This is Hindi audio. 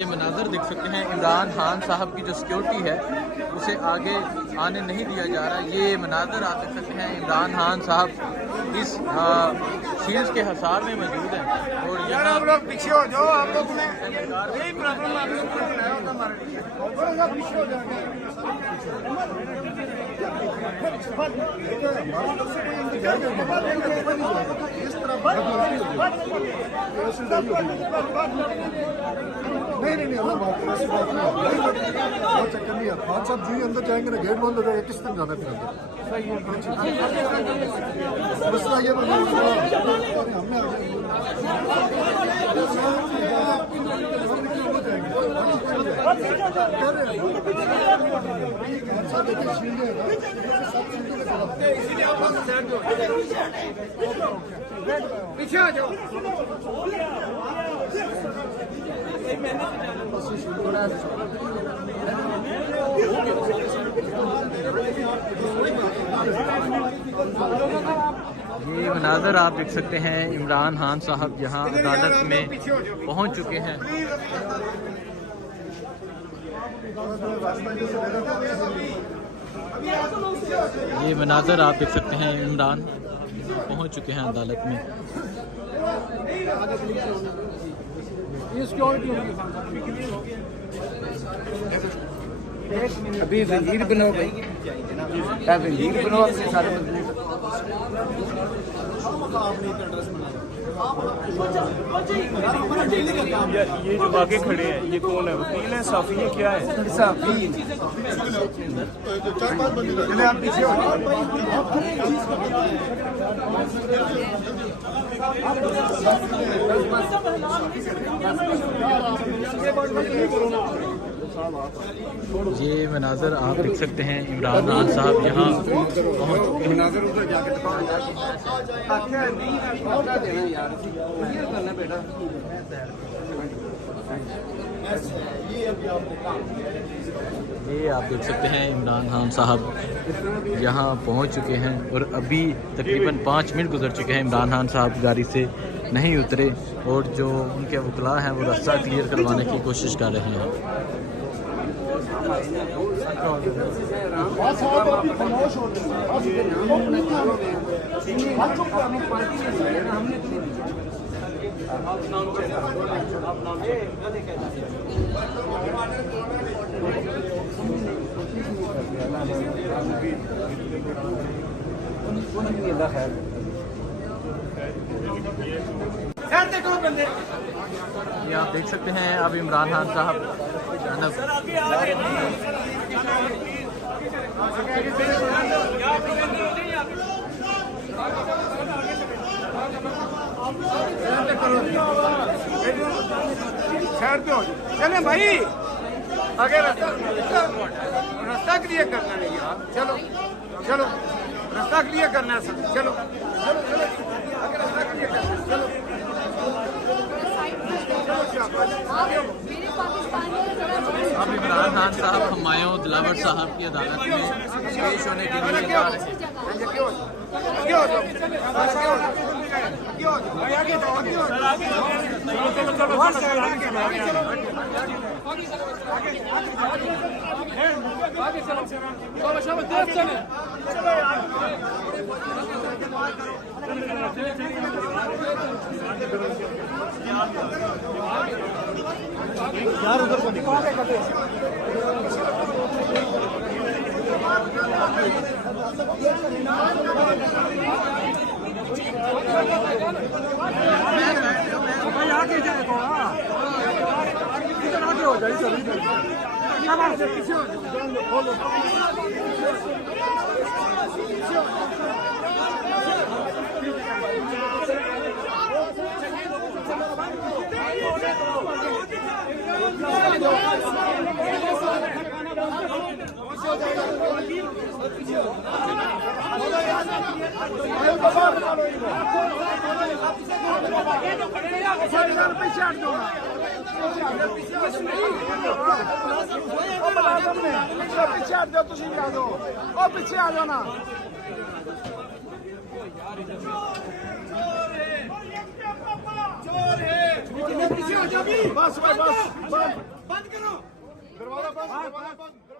ये मनाजर देख सकते हैं, इमरान खान साहब की जो सिक्योरिटी है उसे आगे आने नहीं दिया जा रहा। ये मनाजर आप देख सकते हैं, इमरान खान साहब इस शील्ड के हिसार में मौजूद हैं और यहाँ आप लोग पीछे हो जाओ। आप लोग में यही प्रॉब्लम आप लोग को बनाया होगा, हमारे लिए थोड़ा पीछे हो जाएंगे। नहीं अल्लाह बात ऐसी बात नहीं, बहुत चक्कर नहीं है। खान साहब जी अंदर जाएंगे ना, गेट बंद हो जाएगा, किस दिन जाना फिर अंदर? मसला ये हमने पीछे आ जाओ। ये मनाजर आप देख सकते हैं, इमरान खान साहब यहाँ अदालत में पहुँच चुके हैं। ये मनाजर आप देख सकते हैं, इमरान पहुँच चुके हैं अदालत में। अभी वजीर बनो भाई, क्या वजीर बनो अपने सारे ये जो बाकी खड़े हैं ये कौन है? वकील है, साफी है, क्या है? साफी। चले आप पीछे हो। ये मनाजर आप देख सकते हैं, इमरान खान साहब यहाँ पहुँच चुके हैं। ये आप देख सकते हैं, इमरान खान साहब यहाँ पहुँच चुके हैं और अभी तकरीबन 5 मिनट गुजर चुके हैं। इमरान खान साहब गाड़ी से नहीं उतरे और जो उनके वकला हैं वो रास्ता क्लियर करवाने की कोशिश कर रहे हैं। ये आप देख सकते हैं, अब इमरान खान साहब चले भाई आगे रास्ता क्लियर करना नहीं यार। चलो चलो रास्ता क्लियर करना है सब। चलो चलो चलो आगे रास्ता क्लियर करना है। चलो अब इमरान खान साहब हुमायूं दिलावर साहब की अदालत में पेश होने के लिए जा रहे हैं। यार उधर को दिखा आगे जाए थोड़ा आगे हो जाए। पीछे हट जाओ, तुम आ जाओ और पीछे आ जाओ ना। बस बस बस बंद